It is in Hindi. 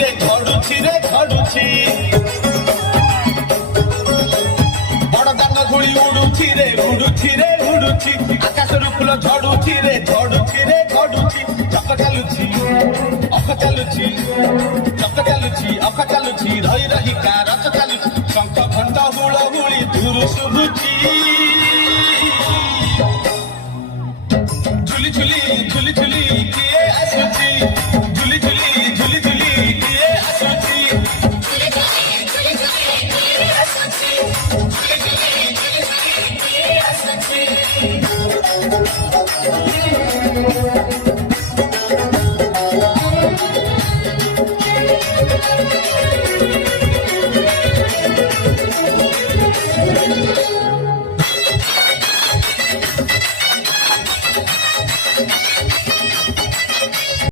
रे झड़ुची बड़ दान धूली उड़ुची रे आकाश फूल झड़ुची रे झड़ुची चक चालुची अख चालुची रही रही का रथ चालुची।